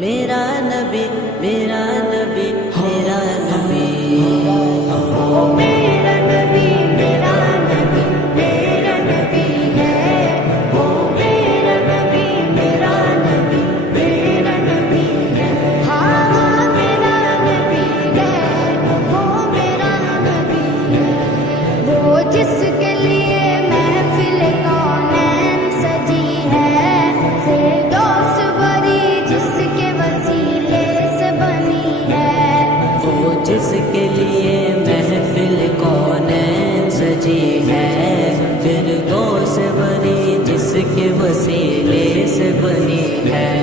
میرا نبی میرا نبی میرا نبی وہ میرا نبی میرا نبی میرا نبی ہے، وہ میرا نبی میرا نبی میرا نبی ہے، ہاں ہاں میرا نبی ہے، وہ میرا نبی ہے، وہ جس کے لیے محفل کونین سجی ہے، فردوس بری جس کے وسیلے سے بنی ہے، وہ جس کے لیے محفل کونین سجی ہے، فردوس بری جس کے وسیلے سے بنی ہے،